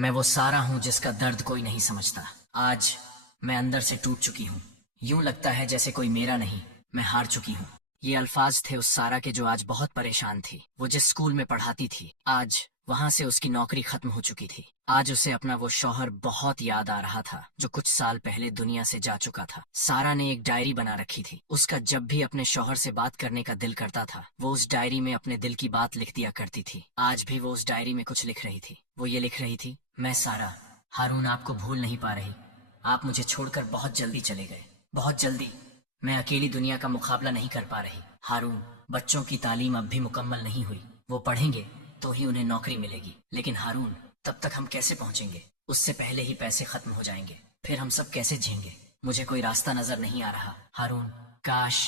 मैं वो सारा हूँ जिसका दर्द कोई नहीं समझता। आज मैं अंदर से टूट चुकी हूँ। यूं लगता है जैसे कोई मेरा नहीं, मैं हार चुकी हूँ। ये अल्फाज थे उस सारा के जो आज बहुत परेशान थी। वो जिस स्कूल में पढ़ाती थी, आज वहां से उसकी नौकरी खत्म हो चुकी थी। आज उसे अपना वो शौहर बहुत याद आ रहा था जो कुछ साल पहले दुनिया से जा चुका था। सारा ने एक डायरी बना रखी थी। उसका जब भी अपने शौहर से बात करने का दिल करता था, वो उस डायरी में अपने दिल की बात लिख दिया करती थी। आज भी वो उस डायरी में कुछ लिख रही थी। वो ये लिख रही थी, मैं सारा, हारून आपको भूल नहीं पा रही। आप मुझे छोड़कर बहुत जल्दी चले गए, बहुत जल्दी। मैं अकेली दुनिया का मुकाबला नहीं कर पा रही। हारून, बच्चों की तालीम अब भी मुकम्मल नहीं हुई। वो पढ़ेंगे तो ही उन्हें नौकरी मिलेगी, लेकिन हारून, तब तक हम कैसे पहुंचेंगे? उससे पहले ही पैसे खत्म हो जाएंगे। फिर हम सब कैसे जिएंगे? मुझे कोई रास्ता नजर नहीं आ रहा। हारून, काश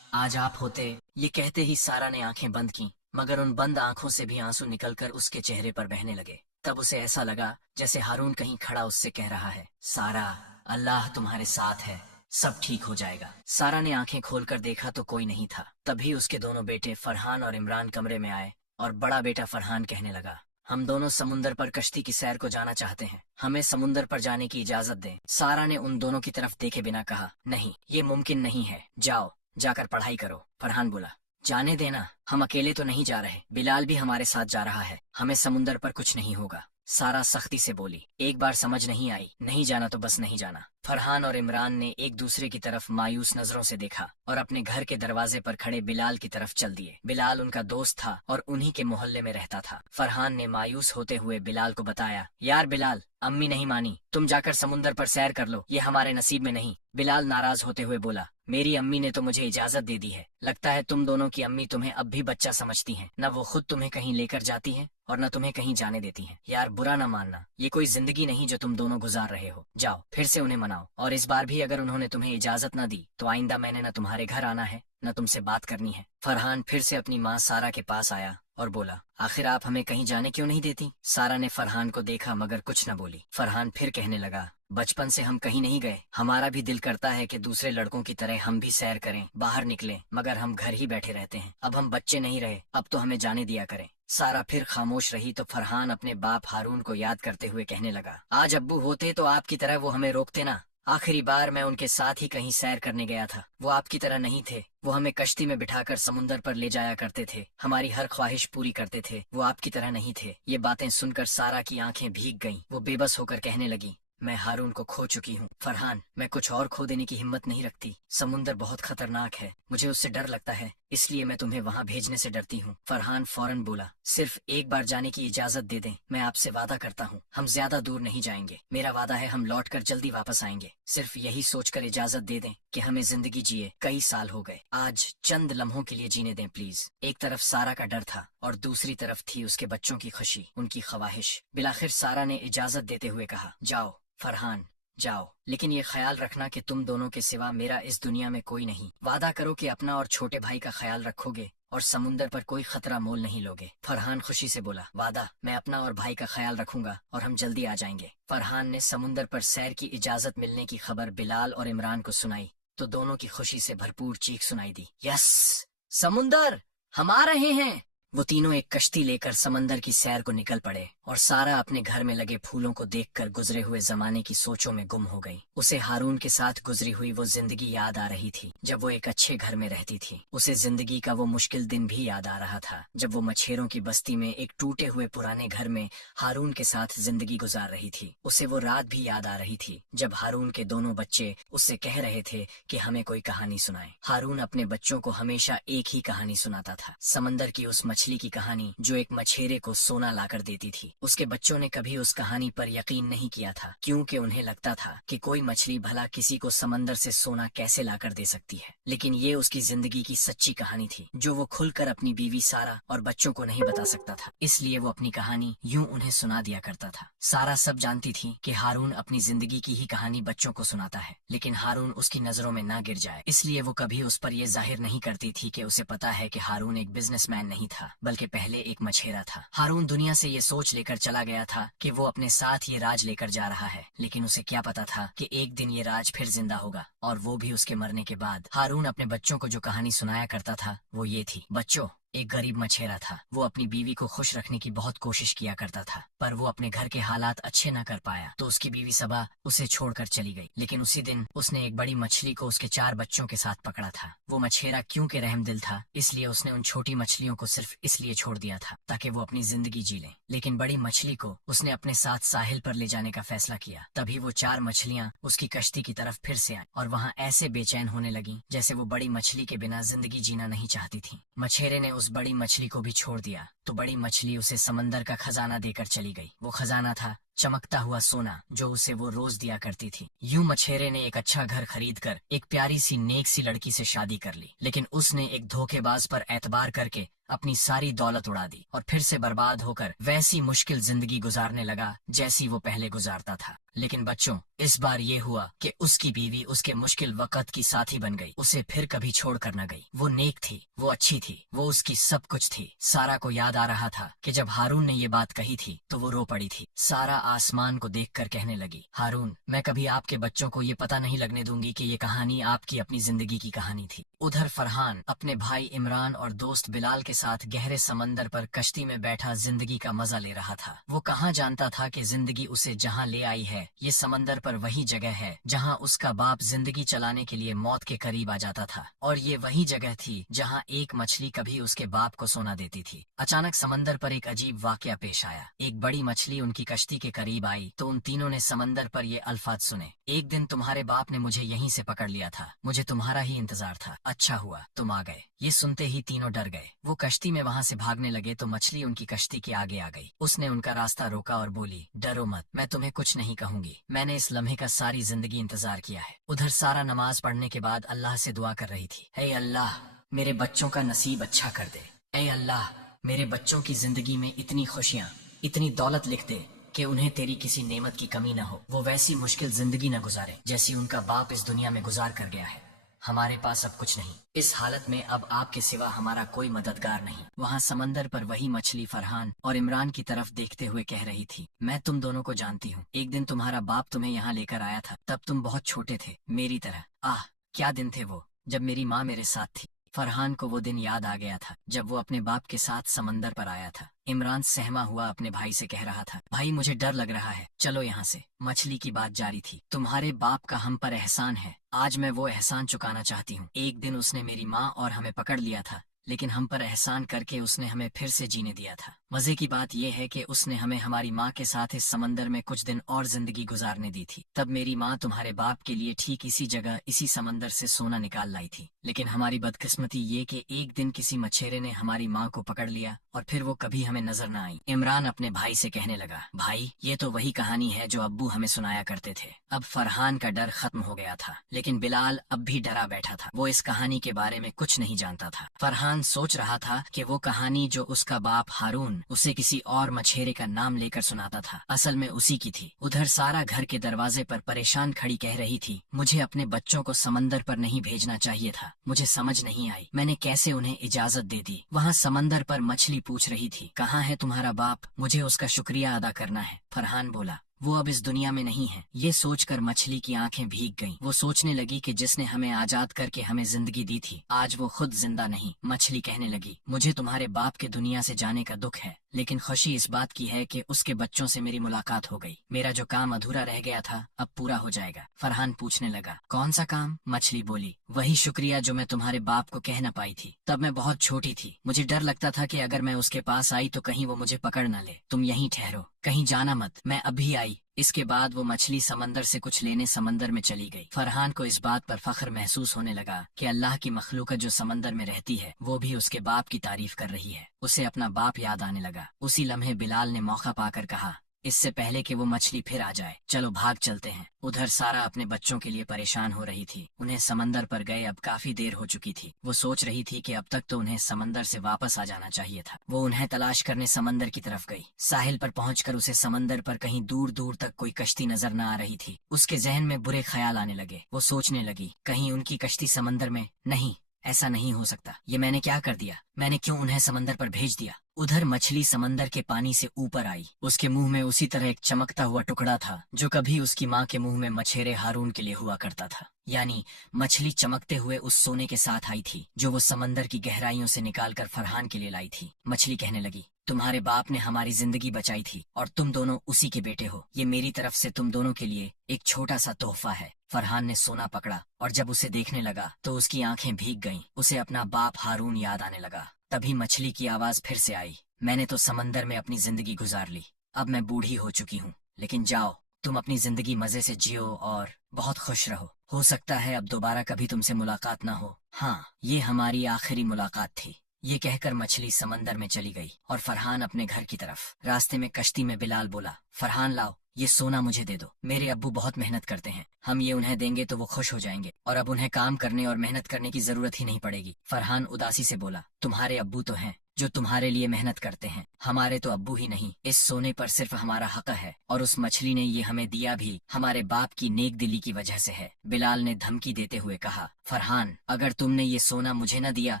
आज आप होते। ये कहते ही सारा ने आंखें बंद की, मगर उन बंद आंखों से भी आंसू निकलकर उसके चेहरे पर बहने लगे। तब उसे ऐसा लगा जैसे हारून कहीं खड़ा उससे कह रहा है, सारा, अल्लाह तुम्हारे साथ है, सब ठीक हो जाएगा। सारा ने आंखें खोलकर देखा तो कोई नहीं था। तभी उसके दोनों बेटे फरहान और इमरान कमरे में आए और बड़ा बेटा फरहान कहने लगा, हम दोनों समुंदर पर कश्ती की सैर को जाना चाहते हैं, हमें समुंदर पर जाने की इजाजत दें। सारा ने उन दोनों की तरफ देखे बिना कहा, नहीं, ये मुमकिन नहीं है, जाओ जाकर पढ़ाई करो। फरहान बोला, जाने देना, हम अकेले तो नहीं जा रहे, बिलाल भी हमारे साथ जा रहा है, हमें समुंदर पर कुछ नहीं होगा। सारा सख्ती से बोली, एक बार समझ नहीं आई, नहीं जाना तो बस नहीं जाना। फरहान और इमरान ने एक दूसरे की तरफ मायूस नजरों से देखा और अपने घर के दरवाजे पर खड़े बिलाल की तरफ चल दिए। बिलाल उनका दोस्त था और उन्हीं के मोहल्ले में रहता था। फरहान ने मायूस होते हुए बिलाल को बताया, यार बिलाल, अम्मी नहीं मानी, तुम जाकर समुंदर पर सैर कर लो, ये हमारे नसीब में नहीं। बिलाल नाराज होते हुए बोला, मेरी अम्मी ने तो मुझे इजाजत दे दी है, लगता है तुम दोनों की अम्मी तुम्हें अब भी बच्चा समझती हैं। न वो खुद तुम्हें कहीं लेकर जाती हैं और न तुम्हें कहीं जाने देती हैं। यार बुरा न मानना, ये कोई जिंदगी नहीं जो तुम दोनों गुजार रहे हो। जाओ फिर से उन्हें मनाओ, और इस बार भी अगर उन्होंने तुम्हें इजाजत न दी तो आइंदा मैंने न तुम्हारे घर आना है न तुमसे बात करनी है। फरहान फिर से अपनी माँ सारा के पास आया और बोला, आखिर आप हमें कहीं जाने क्यों नहीं देती? सारा ने फरहान को देखा मगर कुछ न बोली। फरहान फिर कहने लगा, बचपन से हम कहीं नहीं गए, हमारा भी दिल करता है कि दूसरे लड़कों की तरह हम भी सैर करें, बाहर निकलें, मगर हम घर ही बैठे रहते हैं। अब हम बच्चे नहीं रहे, अब तो हमें जाने दिया करें। सारा फिर खामोश रही तो फरहान अपने बाप हारून को याद करते हुए कहने लगा, आज अब्बू होते तो आपकी तरह वो हमें रोकते ना। आखिरी बार मैं उनके साथ ही कहीं सैर करने गया था, वो आपकी तरह नहीं थे। वो हमें कश्ती में बिठाकर समुंदर पर ले जाया करते थे, हमारी हर ख्वाहिश पूरी करते थे, वो आपकी तरह नहीं थे। ये बातें सुनकर सारा की आंखें भीग गईं। वो बेबस होकर कहने लगी, मैं हारून को खो चुकी हूँ। फरहान, मैं कुछ और खो देने की हिम्मत नहीं रखती। समुंदर बहुत खतरनाक है, मुझे उससे डर लगता है, इसलिए मैं तुम्हें वहाँ भेजने से डरती हूँ। फरहान फौरन बोला, सिर्फ एक बार जाने की इजाजत दे दें, मैं आपसे वादा करता हूँ हम ज्यादा दूर नहीं जाएंगे। मेरा वादा है हम लौटकर जल्दी वापस आएंगे। सिर्फ यही सोचकर इजाजत दे दें कि हमें जिंदगी जिए कई साल हो गए, आज चंद लम्हों के लिए जीने दें प्लीज। एक तरफ सारा का डर था और दूसरी तरफ थी उसके बच्चों की खुशी, उनकी ख्वाहिश। बिलाखिर सारा ने इजाजत देते हुए कहा, जाओ फरहान, जाओ, लेकिन ये ख्याल रखना कि तुम दोनों के सिवा मेरा इस दुनिया में कोई नहीं। वादा करो कि अपना और छोटे भाई का ख्याल रखोगे और समुंदर पर कोई खतरा मोल नहीं लोगे। फरहान खुशी से बोला, वादा, मैं अपना और भाई का ख्याल रखूंगा और हम जल्दी आ जाएंगे। फरहान ने समुंदर पर सैर की इजाजत मिलने की खबर बिलाल और इमरान को सुनाई तो दोनों की खुशी से भरपूर चीख सुनाई दी, यस, समुंदर, हम आ रहे हैं। वो तीनों एक कश्ती लेकर समंदर की सैर को निकल पड़े और सारा अपने घर में लगे फूलों को देखकर गुजरे हुए जमाने की सोचों में गुम हो गई। उसे हारून के साथ गुजरी हुई वो जिंदगी याद आ रही थी जब वो एक अच्छे घर में रहती थी। उसे जिंदगी का वो मुश्किल दिन भी याद आ रहा था जब वो मछेरों की बस्ती में एक टूटे हुए पुराने घर में हारून के साथ जिंदगी गुजार रही थी। उसे वो रात भी याद आ रही थी जब हारून के दोनों बच्चे उससे कह रहे थे कि हमें कोई कहानी सुनाए। हारून अपने बच्चों को हमेशा एक ही कहानी सुनाता था, समंदर की उस मछली की कहानी जो एक मछेरे को सोना लाकर देती थी। उसके बच्चों ने कभी उस कहानी पर यकीन नहीं किया था क्योंकि उन्हें लगता था कि कोई मछली भला किसी को समंदर से सोना कैसे लाकर दे सकती है। लेकिन ये उसकी जिंदगी की सच्ची कहानी थी जो वो खुलकर अपनी बीवी सारा और बच्चों को नहीं बता सकता था, इसलिए वो अपनी कहानी यूं उन्हें सुना दिया करता था। सारा सब जानती थी कि हारून अपनी जिंदगी की ही कहानी बच्चों को सुनाता है, लेकिन हारून उसकी नजरों में ना गिर जाए इसलिए वो कभी उस पर यह जाहिर नहीं करती थी कि उसे पता है कि हारून एक बिजनेसमैन नहीं था बल्कि पहले एक मछेरा था। हारून दुनिया से ये सोच लेकर चला गया था कि वो अपने साथ ये राज लेकर जा रहा है, लेकिन उसे क्या पता था कि एक दिन ये राज फिर जिंदा होगा और वो भी उसके मरने के बाद। हारून अपने बच्चों को जो कहानी सुनाया करता था वो ये थी, बच्चों, एक गरीब मछेरा था। वो अपनी बीवी को खुश रखने की बहुत कोशिश किया करता था, पर वो अपने घर के हालात अच्छे न कर पाया तो उसकी बीवी सबा उसे छोड़कर चली गई। लेकिन उसी दिन उसने एक बड़ी मछली को उसके 4 बच्चों के साथ पकड़ा था। वो मछेरा क्यों के रहम दिल था, इसलिए उसने उन छोटी मछलियों को सिर्फ इसलिए छोड़ दिया था ताकि वो अपनी जिंदगी जी ले। लेकिन बड़ी मछली को उसने अपने साथ साहिल पर ले जाने का फैसला किया। तभी वो 4 मछलियां उसकी कश्ती की तरफ फिर से आई और वहाँ ऐसे बेचैन होने लगी जैसे वो बड़ी मछली के बिना जिंदगी जीना नहीं चाहती थी। मछेरे ने उस बड़ी मछली को भी छोड़ दिया तो बड़ी मछली उसे समंदर का खजाना देकर चली गई। वो खजाना था चमकता हुआ सोना जो उसे वो रोज दिया करती थी। यूं मछेरे ने एक अच्छा घर खरीद कर एक प्यारी सी नेक सी लड़की से शादी कर ली, लेकिन उसने एक धोखेबाज पर एतबार करके अपनी सारी दौलत उड़ा दी और फिर से बर्बाद होकर वैसी मुश्किल जिंदगी गुजारने लगा जैसी वो पहले गुजारता था। लेकिन बच्चों, इस बार ये हुआ कि उसकी बीवी उसके मुश्किल वक्त की साथी बन गई, उसे फिर कभी छोड़ कर न गई। वो नेक थी, वो अच्छी थी, वो उसकी सब कुछ थी। सारा को याद आ रहा था कि जब हारून ने ये बात कही थी तो वो रो पड़ी थी। सारा आसमान को देखकर कहने लगी, हारून, मैं कभी आपके बच्चों को ये पता नहीं लगने दूंगी कि ये कहानी आपकी अपनी जिंदगी की कहानी थी। उधर फरहान अपने भाई इमरान और दोस्त बिलाल के साथ गहरे समंदर पर कश्ती में बैठा जिंदगी का मजा ले रहा था। वो कहाँ जानता था कि जिंदगी उसे जहाँ ले आई है ये समंदर पर वही जगह है जहाँ उसका बाप जिंदगी चलाने के लिए मौत के करीब आ जाता था, और ये वही जगह थी जहाँ एक मछली कभी उसके बाप को सोना देती थी। अचानक समंदर पर एक अजीब वाकया पेश आया। एक बड़ी मछली उनकी कश्ती के करीब आई तो उन तीनों ने समंदर पर ये अल्फाज सुने, एक दिन तुम्हारे बाप ने मुझे यहीं से पकड़ लिया था, मुझे तुम्हारा ही इंतजार था, अच्छा हुआ तुम आ गए। ये सुनते ही तीनों डर गए। वो कश्ती में वहाँ से भागने लगे तो मछली उनकी कश्ती के आगे आ गई। उसने उनका रास्ता रोका और बोली, डरो मत, मैं तुम्हें कुछ नहीं कहूंगी, मैंने इस लम्हे का सारी जिंदगी इंतजार किया है। उधर सारा नमाज पढ़ने के बाद अल्लाह से दुआ कर रही थी, ऐ अल्लाह, मेरे बच्चों का नसीब अच्छा कर दे। ऐ अल्लाह, मेरे बच्चों की जिंदगी में इतनी खुशियाँ, इतनी दौलत लिख दे कि उन्हें तेरी किसी नेमत की कमी न हो, वो वैसी मुश्किल जिंदगी न गुजारे जैसी उनका बाप इस दुनिया में गुजार कर गया है। हमारे पास अब कुछ नहीं, इस हालत में अब आपके सिवा हमारा कोई मददगार नहीं। वहाँ समंदर पर वही मछली फरहान और इमरान की तरफ देखते हुए कह रही थी, मैं तुम दोनों को जानती हूँ, एक दिन तुम्हारा बाप तुम्हें यहाँ लेकर आया था, तब तुम बहुत छोटे थे, मेरी तरह। आह, क्या दिन थे वो, जब मेरी माँ मेरे साथ थी। फरहान को वो दिन याद आ गया था जब वो अपने बाप के साथ समंदर पर आया था। इमरान सहमा हुआ अपने भाई से कह रहा था, भाई मुझे डर लग रहा है, चलो यहाँ से। मछली की बात जारी थी, तुम्हारे बाप का हम पर एहसान है, आज मैं वो एहसान चुकाना चाहती हूँ। एक दिन उसने मेरी माँ और हमें पकड़ लिया था, लेकिन हम पर एहसान करके उसने हमें फिर से जीने दिया था। मजे की बात यह है कि उसने हमें हमारी माँ के साथ इस समंदर में कुछ दिन और जिंदगी गुजारने दी थी। तब मेरी माँ तुम्हारे बाप के लिए ठीक इसी जगह इसी समंदर से सोना निकाल लाई थी। लेकिन हमारी बदकिस्मती ये कि एक दिन किसी मछेरे ने हमारी माँ को पकड़ लिया और फिर वो कभी हमें नजर न आई। इमरान अपने भाई से कहने लगा, भाई ये तो वही कहानी है जो अब्बू हमें सुनाया करते थे। अब फरहान का डर खत्म हो गया था, लेकिन बिलाल अब भी डरा बैठा था। वो इस कहानी के बारे में कुछ नहीं जानता था। फरहान सोच रहा था कि वो कहानी जो उसका बाप हारून उसे किसी और मछेरे का नाम लेकर सुनाता था, असल में उसी की थी। उधर सारा घर के दरवाजे पर परेशान खड़ी कह रही थी, मुझे अपने बच्चों को समंदर पर नहीं भेजना चाहिए था, मुझे समझ नहीं आई मैंने कैसे उन्हें इजाजत दे दी। वहाँ समंदर पर मछली पूछ रही थी, कहाँ है तुम्हारा बाप, मुझे उसका शुक्रिया अदा करना है। फरहान बोला, वो अब इस दुनिया में नहीं है। ये सोचकर मछली की आंखें भीग गईं। वो सोचने लगी कि जिसने हमें आजाद करके हमें जिंदगी दी थी, आज वो खुद जिंदा नहीं। मछली कहने लगी, मुझे तुम्हारे बाप के दुनिया से जाने का दुख है, लेकिन खुशी इस बात की है कि उसके बच्चों से मेरी मुलाकात हो गई। मेरा जो काम अधूरा रह गया था अब पूरा हो जाएगा। फरहान पूछने लगा, कौन सा काम? मछली बोली, वही शुक्रिया जो मैं तुम्हारे बाप को कह न पाई थी। तब मैं बहुत छोटी थी, मुझे डर लगता था कि अगर मैं उसके पास आई तो कहीं वो मुझे पकड़ न ले। तुम यहीं ठहरो, कहीं जाना मत, मैं अभी आई। इसके बाद वो मछली समंदर से कुछ लेने समंदर में चली गई। फरहान को इस बात पर फख्र महसूस होने लगा कि अल्लाह की मखलूकत जो समंदर में रहती है वो भी उसके बाप की तारीफ कर रही है। उसे अपना बाप याद आने लगा। उसी लम्हे बिलाल ने मौका पाकर कहा, इससे पहले कि वो मछली फिर आ जाए, चलो भाग चलते हैं। उधर सारा अपने बच्चों के लिए परेशान हो रही थी। उन्हें समंदर पर गए अब काफी देर हो चुकी थी। वो सोच रही थी कि अब तक तो उन्हें समंदर से वापस आ जाना चाहिए था। वो उन्हें तलाश करने समंदर की तरफ गई। साहिल पर पहुंचकर उसे समंदर पर कहीं दूर दूर तक कोई कश्ती नजर न आ रही थी। उसके जहन में बुरे ख्याल आने लगे। वो सोचने लगी, कहीं उनकी कश्ती समंदर में नहीं, ऐसा नहीं हो सकता, ये मैंने क्या कर दिया, मैंने क्यों उन्हें समंदर पर भेज दिया। उधर मछली समंदर के पानी से ऊपर आई। उसके मुंह में उसी तरह एक चमकता हुआ टुकड़ा था जो कभी उसकी माँ के मुंह में मछेरे हारून के लिए हुआ करता था। यानी मछली चमकते हुए उस सोने के साथ आई थी जो वो समंदर की गहराइयों से निकालकर फरहान के लिए लाई थी। मछली कहने लगी, तुम्हारे बाप ने हमारी जिंदगी बचाई थी और तुम दोनों उसी के बेटे हो। ये मेरी तरफ से तुम दोनों के लिए एक छोटा सा तोहफा है। फरहान ने सोना पकड़ा और जब उसे देखने लगा तो उसकी आंखें भीग गईं। उसे अपना बाप हारून याद आने लगा। तभी मछली की आवाज फिर से आई, मैंने तो समंदर में अपनी जिंदगी गुजार ली, अब मैं बूढ़ी हो चुकी हूँ, लेकिन जाओ तुम अपनी जिंदगी मजे से जियो और बहुत खुश रहो। हो सकता है अब दोबारा कभी तुमसे मुलाकात ना हो। हाँ, ये हमारी आखिरी मुलाकात थी। ये कहकर मछली समंदर में चली गई और फरहान अपने घर की तरफ। रास्ते में कश्ती में बिलाल बोला, फरहान लाओ ये सोना मुझे दे दो, मेरे अब्बू बहुत मेहनत करते हैं, हम ये उन्हें देंगे तो वो खुश हो जाएंगे और अब उन्हें काम करने और मेहनत करने की जरूरत ही नहीं पड़ेगी। फरहान उदासी से बोला, तुम्हारे अब्बू तो हैं जो तुम्हारे लिए मेहनत करते हैं, हमारे तो अब्बू ही नहीं। इस सोने पर सिर्फ हमारा हक है और उस मछली ने ये हमें दिया भी हमारे बाप की नेक दिली की वजह से है। बिलाल ने धमकी देते हुए कहा, फरहान अगर तुमने ये सोना मुझे न दिया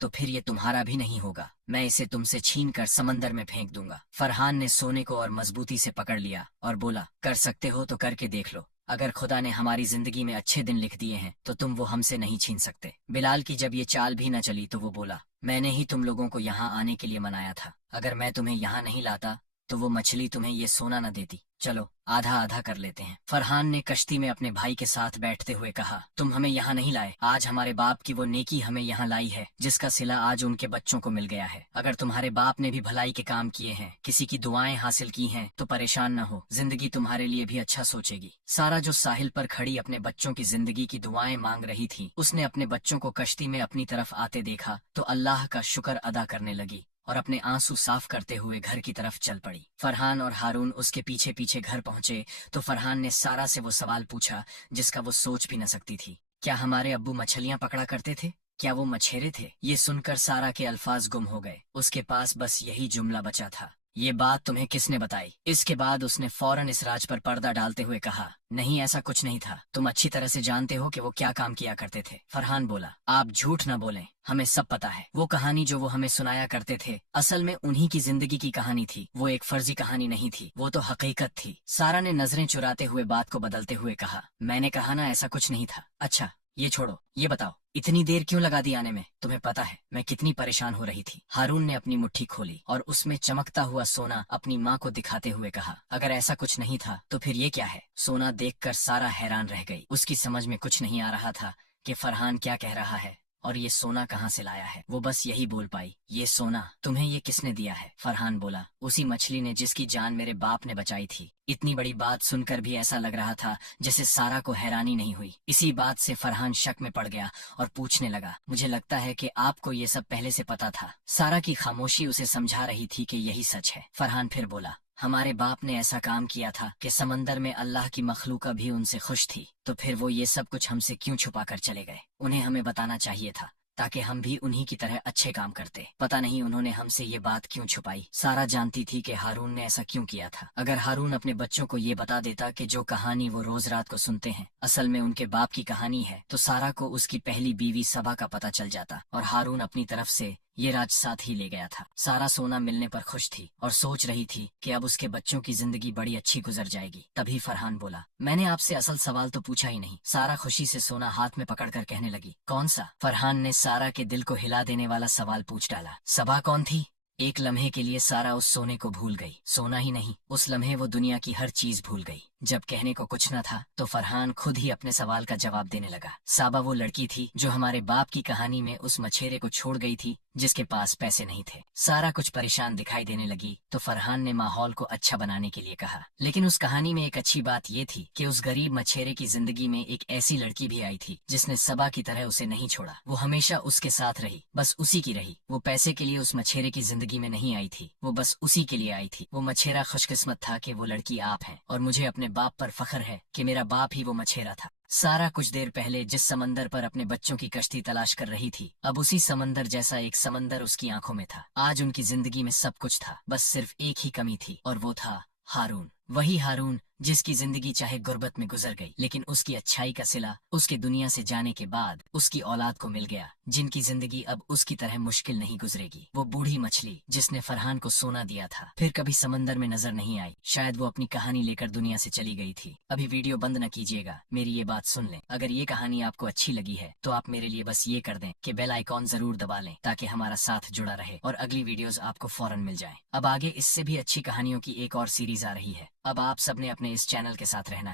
तो फिर ये तुम्हारा भी नहीं होगा, मैं इसे तुमसे छीन कर समंदर में फेंक दूंगा। फरहान ने सोने को और मजबूती से पकड़ लिया और बोला, कर सकते हो तो करके देख लो, अगर खुदा ने हमारी जिंदगी में अच्छे दिन लिख दिए हैं तो तुम वो हमसे नहीं छीन सकते। बिलाल की जब ये चाल भी न चली तो वो बोला, मैंने ही तुम लोगों को यहाँ आने के लिए मनाया था, अगर मैं तुम्हें यहाँ नहीं लाता तो वो मछली तुम्हें ये सोना न देती। चलो आधा आधा कर लेते हैं। फरहान ने कश्ती में अपने भाई के साथ बैठते हुए कहा, तुम हमें यहाँ नहीं लाए, आज हमारे बाप की वो नेकी हमें यहाँ लाई है जिसका सिला आज उनके बच्चों को मिल गया है। अगर तुम्हारे बाप ने भी भलाई के काम किए हैं, किसी की दुआएं हासिल की हैं, तो परेशान न हो, जिंदगी तुम्हारे लिए भी अच्छा सोचेगी। सारा जो साहिल पर खड़ी अपने बच्चों की जिंदगी की दुआएं मांग रही थी, उसने अपने बच्चों को कश्ती में अपनी तरफ आते देखा तो अल्लाह का शुक्र अदा करने लगी और अपने आंसू साफ करते हुए घर की तरफ चल पड़ी। फरहान और हारून उसके पीछे पीछे घर पहुंचे तो फरहान ने सारा से वो सवाल पूछा जिसका वो सोच भी न सकती थी, क्या हमारे अब्बू मछलियां पकड़ा करते थे? क्या वो मछेरे थे? ये सुनकर सारा के अल्फाज गुम हो गए। उसके पास बस यही जुमला बचा था, ये बात तुम्हें किसने बताई? इसके बाद उसने फौरन इस राज पर पर्दा डालते हुए कहा, नहीं ऐसा कुछ नहीं था, तुम अच्छी तरह से जानते हो कि वो क्या काम किया करते थे। फरहान बोला, आप झूठ न बोलें, हमें सब पता है। वो कहानी जो वो हमें सुनाया करते थे असल में उन्हीं की जिंदगी की कहानी थी, वो एक फर्जी कहानी नहीं थी, वो तो हकीकत थी। सारा ने नजरें चुराते हुए बात को बदलते हुए कहा, मैंने कहा ना ऐसा कुछ नहीं था। अच्छा ये छोड़ो, ये बताओ इतनी देर क्यों लगा दी आने में? तुम्हें पता है मैं कितनी परेशान हो रही थी। हारून ने अपनी मुट्ठी खोली और उसमें चमकता हुआ सोना अपनी माँ को दिखाते हुए कहा, अगर ऐसा कुछ नहीं था तो फिर ये क्या है? सोना देखकर सारा हैरान रह गई। उसकी समझ में कुछ नहीं आ रहा था कि फरहान क्या कह रहा है और ये सोना कहाँ से लाया है। वो बस यही बोल पाई, ये सोना तुम्हें ये किसने दिया है? फरहान बोला, उसी मछली ने जिसकी जान मेरे बाप ने बचाई थी। इतनी बड़ी बात सुनकर भी ऐसा लग रहा था जैसे सारा को हैरानी नहीं हुई। इसी बात से फरहान शक में पड़ गया और पूछने लगा, मुझे लगता है कि आपको ये सब पहले से पता था। सारा की खामोशी उसे समझा रही थी कि यही सच है। फरहान फिर बोला, हमारे बाप ने ऐसा काम किया था कि समंदर में अल्लाह की मखलूका भी उनसे खुश थी, तो फिर वो ये सब कुछ हमसे क्यों छुपा कर चले गए? उन्हें हमें बताना चाहिए था ताकि हम भी उन्हीं की तरह अच्छे काम करते। पता नहीं उन्होंने हमसे ये बात क्यों छुपाई। सारा जानती थी कि हारून ने ऐसा क्यों किया था। अगर हारून अपने बच्चों को ये बता देता कि जो कहानी वो रोज रात को सुनते हैं असल में उनके बाप की कहानी है, तो सारा को उसकी पहली बीवी सबा का पता चल जाता और हारून अपनी तरफ से ये राज साथ ही ले गया था। सारा सोना मिलने पर खुश थी और सोच रही थी कि अब उसके बच्चों की जिंदगी बड़ी अच्छी गुजर जाएगी। तभी फरहान बोला, मैंने आपसे असल सवाल तो पूछा ही नहीं। सारा खुशी से सोना हाथ में पकड़कर कहने लगी, कौन सा? फरहान ने सारा के दिल को हिला देने वाला सवाल पूछ डाला, सबा कौन थी? एक लम्हे के लिए सारा उस सोने को भूल गई। सोना ही नहीं, उस लम्हे वो दुनिया की हर चीज भूल गई। जब कहने को कुछ न था तो फरहान खुद ही अपने सवाल का जवाब देने लगा। साबा वो लड़की थी जो हमारे बाप की कहानी में उस मछेरे को छोड़ गई थी जिसके पास पैसे नहीं थे। सारा कुछ परेशान दिखाई देने लगी तो फरहान ने माहौल को अच्छा बनाने के लिए कहा, लेकिन उस कहानी में एक अच्छी बात ये थी कि उस गरीब मछेरे की जिंदगी में एक ऐसी लड़की भी आई थी जिसने सबा की तरह उसे नहीं छोड़ा। वो हमेशा उसके साथ रही, बस उसी की रही। वो पैसे के लिए उस मछेरे की जिंदगी में नहीं आई थी, वो बस उसी के लिए आई थी। वो मछेरा खुशकिस्मत था कि वो लड़की आप हैं और मुझे अपने बाप पर फख्र है कि मेरा बाप ही वो मछेरा था। सारा कुछ देर पहले जिस समंदर पर अपने बच्चों की कश्ती तलाश कर रही थी, अब उसी समंदर जैसा एक समंदर उसकी आंखों में था। आज उनकी जिंदगी में सब कुछ था, बस सिर्फ एक ही कमी थी और वो था हारून। वही हारून जिसकी जिंदगी चाहे गुर्बत में गुजर गई, लेकिन उसकी अच्छाई का सिला उसके दुनिया से जाने के बाद उसकी औलाद को मिल गया, जिनकी जिंदगी अब उसकी तरह मुश्किल नहीं गुजरेगी। वो बूढ़ी मछली जिसने फरहान को सोना दिया था, फिर कभी समंदर में नजर नहीं आई। शायद वो अपनी कहानी लेकर दुनिया से चली गई थी। अभी वीडियो बंद न कीजिएगा, मेरी ये बात सुन लें। अगर ये कहानी आपको अच्छी लगी है तो आप मेरे लिए बस ये कर दें कि बेल आइकॉन जरूर दबा लें, ताकि हमारा साथ जुड़ा रहे और अगली वीडियोस आपको फौरन मिल जाएं। अब आगे इससे भी अच्छी कहानियों की एक और सीरीज आ रही है। अब आप सबने अपने इस चैनल के साथ रहना है।